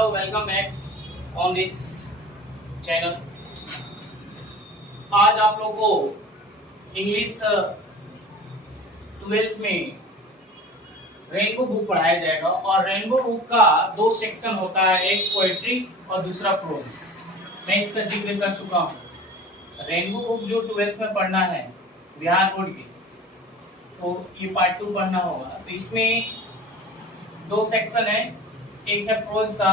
Hello, welcome back on this channel. आज आप लोगों को इंग्लिश 12th में रेनबो बुक पढ़ाया जाएगा और रेनबो बुक का दो सेक्शन होता है, एक पोएट्री और दूसरा प्रोज। मैं इसका जिक्र कर चुका हूँ। रेनबो बुक जो 12th में पढ़ना है बिहार बोर्ड की, तो ये पार्ट 2 पढ़ना होगा। तो इसमें दो सेक्शन है, एक है प्रोज का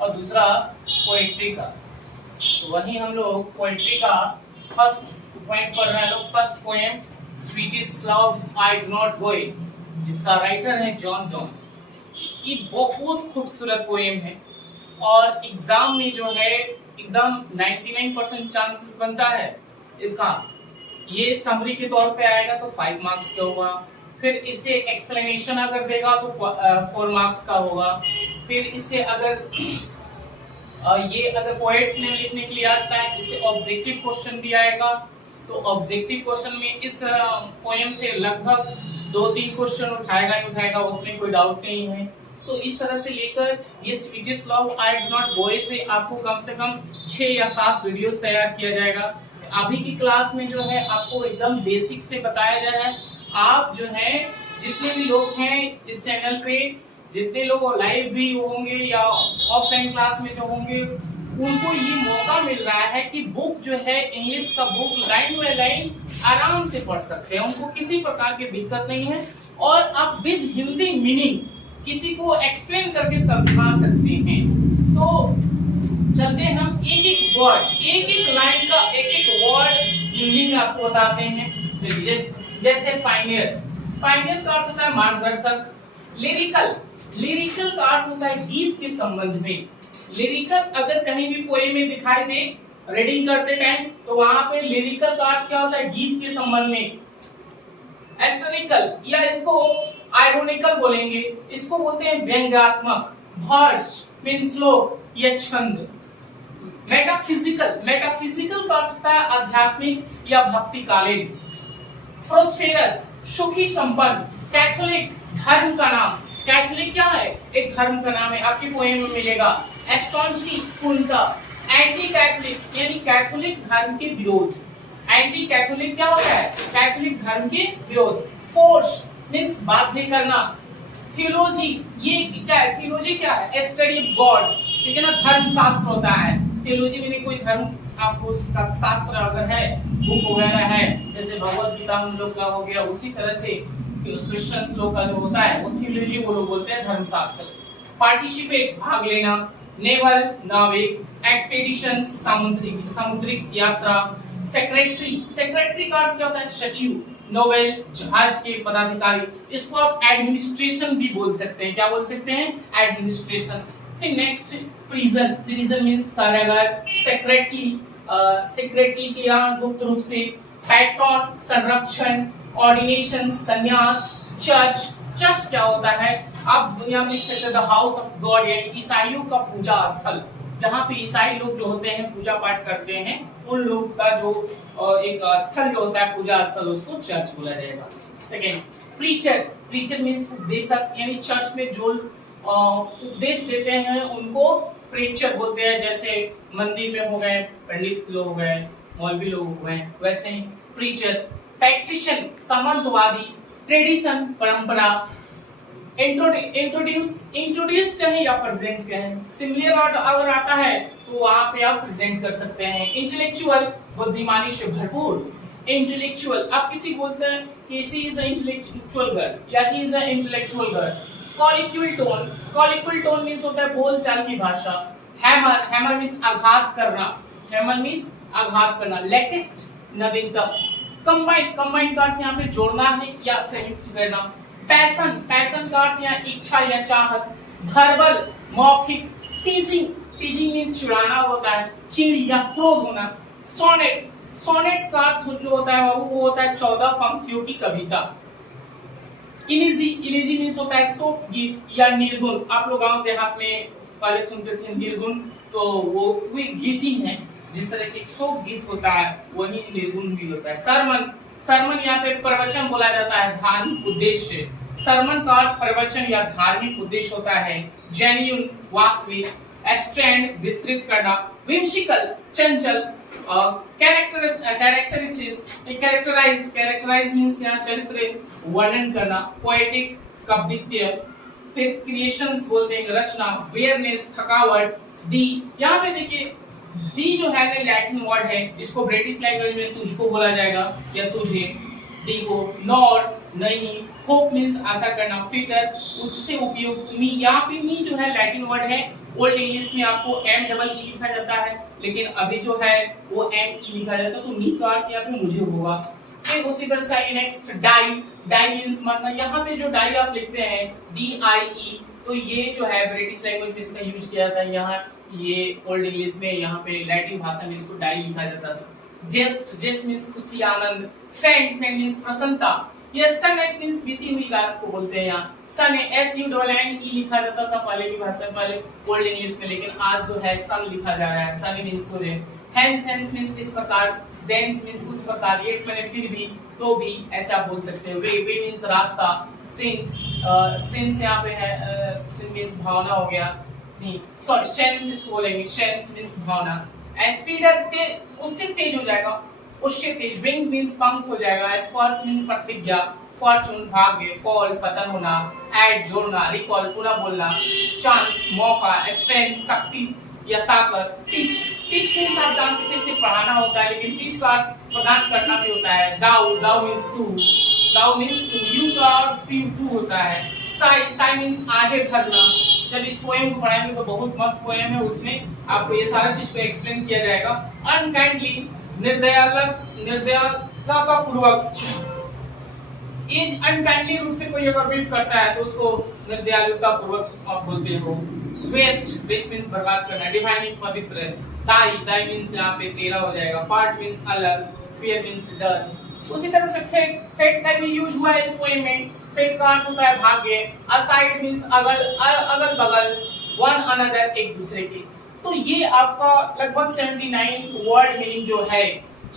और दूसरा पोएट्री का। तो वही हम लोग पोएट्री का फर्स्ट पॉइंट पढ़ रहे हैं लोग। First poem sweetest love I do not go, जिसका राइटर है जॉन डोन। ये बहुत खूबसूरत पोएम है और एग्जाम में जो है एकदम 99% चांसेस बनता है इसका। ये समरी के तौर पे आएगा तो 5 मार्क्स का होगा, फिर इससे एक्सप्लेनेशन अगर देगा तो 4 मार्क्स का होगा। फिर इससे अगर ये अगर पोएट्स ने लिखने के लिए आता है, इससे ऑब्जेक्टिव क्वेश्चन भी आएगा। तो ऑब्जेक्टिव क्वेश्चन में इस पोएम से लगभग 2-3 क्वेश्चन उठाएगा ही उठाएगा, उसमें कोई डाउट नहीं है। तो इस तरह से लेकर ये sweetest love I do not go से आपको कम से कम 6 या 7 वीडियोस तैयार किया जाएगा। अभी की क्लास में जो है आपको एकदम बेसिक से बताया जा रहा है। आप जो है जितने भी लोग हैं इस चैनल पे, जितने लोग लाइव भी होंगे या ऑफलाइन क्लास में जो होंगे, उनको ये मौका मिल रहा है कि बुक जो है इंग्लिश का बुक लाइन बाय लाइन आराम से पढ़ सकते हैं, उनको किसी प्रकार की दिक्कत नहीं है। और आप विद हिंदी मीनिंग किसी को एक्सप्लेन करके समझा सकते हैं। तो चलते हम एक एक वर्ड, एक एक लाइन का एक एक वर्ड हिंदी में आपको बताते हैं। तो जैसे पायनियर, पायनियर का अर्थ होता है मार्गदर्शक। लिरिकल, लिरिकल का अर्थ होता है गीत के संबंध में। लिरिकल अगर कहीं भी पोएम में दिखाई दे रीडिंग करते टाइम, तो वहां पे लिरिकल का अर्थ क्या होता है, गीत के संबंध में। एस्टोनिकल या इसको आयरोनिकल बोलेंगे, इसको बोलते हैं व्यंग्यात्मक। वर्स मीन श्लोक या छंद। मेटाफिजिकल, मेटाफिजिकल का अर्थ होता है आध्यात्मिक या भक्तिकालीन। प्रोस्पेरस सुखी संपन्न। कैथोलिक धर्म का नाम, कैथोलिक क्या है, एक धर्म का नाम है, आपकी पोएम में मिलेगा। एस्टॉन्चली पूर्णतः। एंटी कैथोलिक यानी कैथोलिक धर्म के विरोध। एंटी कैथोलिक क्या होता है, कैथोलिक धर्म के विरोध। फोर्स मींस बाध्य करना। थियोलॉजी ये क्या है, थियोलॉजी क्या है, स्टडी ऑफ गॉड, ठीक है ना, धर्म शास्त्र होता है। थियोलॉजी में कोई धर्म आपको शास्त्र अगर है, बुक वगैरह है, जैसे भगवत गीता हम लोग का हो गया, उसी तरह से क्रिश्चियंस लोग का जो होता है वो थियोलॉजी वो लोग बोलते हैं धर्म शास्त्र। पार्टिसिपेट भाग लेना। नेवल नाविक। एक्सपेडिशंस समुद्रिक यात्रा। सेक्रेटरी, सेक्रेटरी का अर्थ क्या होता है, सचिव। नोवेल जहाज के पदाधिकारी, इसको आप एडमिनिस्ट्रेशन भी बोल सकते हैं। क्या बोल सकते हैं, administration. Next prison, prison means कारागार। सेक्रेटरी, सेक्रेटरी के यहाँ गुप्त रूप से। पैट्रॉन संरक्षण। ऑर्डिनेशन संन्यास। चर्च, चर्च क्या होता है, आप दुनिया में लिख सकते हैं द हाउस ऑफ गॉड यानी ईसाइयों का पूजा स्थल, जहाँ पे ईसाई लोग जो होते हैं पूजा पाठ करते हैं, उन लोग का जो एक स्थल जो होता है पूजा स्थल, उसको चर्च बोला जाएगा। सेकेंड प्रीचर, प्रीचर मींस उपदेशक यानी चर्च में जो उपदेश देते हैं उनको प्रीचर बोलते हैं। जैसे मंदिर में हो गए पंडित लोग हो गए, मौलवी लोग हो गए, वैसे ही प्रीचर। पैट्रिशियन सामंतवादी। ट्रेडिशन परंपरा। इंट्रोड्यूस, इंट्रोड्यूस कहें या प्रेजेंट कहें, सिमिलर वर्ड अगर आता है तो वहां पे आप प्रेजेंट कर सकते हैं। इंटेलेक्चुअल बुद्धिमानी से भरपूर। इंटेलेक्चुअल आप किसी बोलते हैं कि she is a intellectual girl या he is a intellectual girl. Colloquial tone, colloquial tone means होता है बोलचाल की भाषा। हैमर, हैमर मींस आघात करना, हैमर मींस आघात करना। लेटेस्ट नवीनतम। कंबाइन, कंबाइन का अर्थ यहाँ पे जोड़ना है या संयुक्त करना। पैशन, पैशन का अर्थ यहाँ इच्छा या चाहत। वर्बल मौखिक। टीजिंग, टीजिंग मींस चिढ़ाना होता है, चिढ़ या क्रोध होना। सोनेट, सोनेट्स का अर्थ जो होता है वो होता है 14 पंक्तियों की कविता। इलिजी, इलिजी मींस होता है शोक गीत या निर्गुण। आप लोग गांव देहात में पहले सुनते थे निर्गुण, तो वो कोई गीत ही है, जिस तरह से एक शोक गीत होता है वही निर्गुण भी होता है। सरमन, सरमन यहाँ पे प्रवचन बोला जाता है, धार्मिक उद्देश्य। सरमन का प्रवचन या धार्मिक उद्देश्य होता है। जेन्युइन वास्तविक। स्ट्रैंड विस्तृत करना, whimsical चंचल, कैरेक्टराइज मींस यहाँ चरित्र वर्णन करना, पोएटिक काव्यित्य, फिर क्रिएशंस बोलते हैं रचना, वेयरनेस थकावट, दी यहाँ पे देखिए दी जो है ना लैटिन वर्ड है, इसको ब्रिटिश लैंग्वेज में तुझको बोला जाएगा या तुझे, दी को, नॉट नहीं, होप मींस आशा करना, फिटर उससे उपयुक्त, मी यहाँ पे मी जो है लैटिन वर्ड है, ओल्ड इंग्लिश में आपको एम डबल ई लिखा जाता है, लेकिन अभी जो है वो एम ई लिखा जाता है, तो मी का अर्थ यहाँ पे मुझे होगा। फिर उसी तरह से नेक्स्ट डाई, डाई मींस मरना, यहाँ पे जो डाई आप लिखते हैं डी आई ई, तो ये जो है ब्रिटिश लैंग्वेज में इसका यूज किया जाता है, यहाँ ये ओल्ड इंग्लिश में, यहाँ पे लैटिन भाषा में इसको डाई लिखा जाता था। जेस्ट, जेस्ट मींस खुशी आनंद, फेंट, फेंट मींस प्रसन्नता, यस्टरनाइट मींस बीती हुई रात को बोलते हैं यहाँ। Sun S U double N E लिखा जाता था पहले की भाषा में, पहले ओल्ड इंग्लिश में, लेकिन आज जो है सन लिखा जा रहा है, सन मींस सूर्य। हेंस, हेंस मींस इस प्रकार, देंस मींस उस प्रकार, येट मैंने फिर भी, तो भी ऐसे आप बोल सकते हैं। वे, वे मींस रास्ता, सिन, सिन से यहाँ पे है, सिन मींस भावना हो गया, नहीं सॉरी सेंस इसको बोलेंगे, सेंस मींस भावना। स्पीडर उससे तेज हो जाएगा, उससे तेज। विंग मींस पंख हो जाएगा, स्पर्श मींस प्रतिज्ञा, फॉर्चून भाग्य, फॉल पतन होना, ऐड जोड़ना, रिकॉल पुनः बोलना, चांस मौका, स्ट्रेंथ शक्ति या ताकत, टीच, टीच मींस आप जानते थे सिर्फ पढ़ाना होता है, लेकिन टीच का अर्थ प्रदान करना भी होता है। दाऊ, दाऊ मींस तू, दाऊ मींस तू, यू का अर्थ तू होता है। साई, साई मींस आगे बढ़ना। जब इस पोएम को पढ़ाएंगे तो बहुत मस्त पोएम है, उसमें आपको ये सारा चीज को एक्सप्लेन किया जाएगा। अनकाइंडली, निर्दयता पूर्वक, इन अनकाइंडली रूप से कोई अगर बीट करता है तो उसको निर्दयता पूर्वक आप बोलते हो। वेस्ट, वेस्ट मींस बर्बाद करना, डिवाइनिंग पवित्र, दाई, दाई मींस यहाँ पे तेरा हो जाएगा, पार्ट मींस अलग, फियर मींस डर। उसी तरह से फेट, फेट का भी यूज हुआ है इस पोएम में। फेट का अर्थ होता है भाग्य, असाइड मींस अगल, अगल बगल, वन अनदर एक दूसरे के। तो ये आपका लगभग 79 वर्ड मीनिंग जो है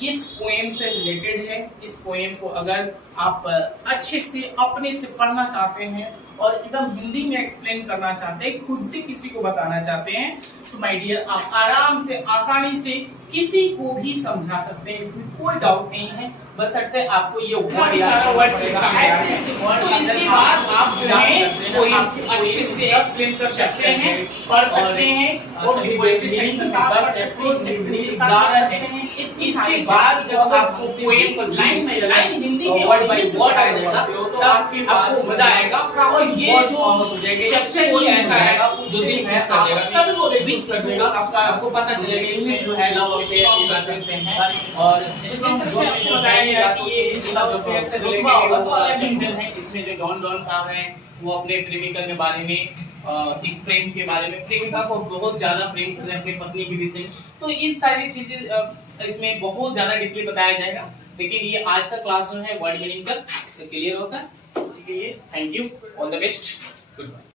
इस पोएम से रिलेटेड है। इस पोएम को अगर आप अच्छे से अपने से पढ़ना चाहते हैं और एकदम हिंदी में एक्सप्लेन करना चाहते हैं, खुद से किसी को बताना चाहते हैं, तो माय डियर आप आराम से आसानी से किसी को भी समझा सकते हैं, इसमें कोई डाउट नहीं है। बशर्ते आपको ये वर्ड ऐसे वर्ड, तो इसके बाद आप जो है कोई अच्छे से एक्सप्लेन कर सकते हैं, पढ़ सकते हैं और पोएट्री सेक्शन के साथ इसके बाद जब आपको पोएम लाइन में लाइन हिंदी में वर्ड बाय वर्ड आ जाएगा तो आपको मजा आएगा। और ये जो सेक्शन वो ऐसा आएगा जो भी यूज कर देगा, सब लोग यूज कर देगा, आपको पता चलेगा इंग्लिश जो है लव अफेयर कर सकते हैं। और स्ट्रॉन्ग जो बताया कि ये इस लव अफेयर से रिलेटेड होगा तो अलग इंटेल है। इसमें जो जॉन डॉन साहब हैं वो अपने प्रेमिका के बारे में, एक प्रेम के बारे में, प्रेमिका को बहुत ज्यादा प्रेम करते हैं अपनी पत्नी के विषय। तो इन सारी चीजें इसमें बहुत ज्यादा डीपली बताया जाएगा, लेकिन ये आज का क्लास जो है वर्ड मीनिंग तक क्लियर होता है। इसके लिए thank you, all the best, good bye.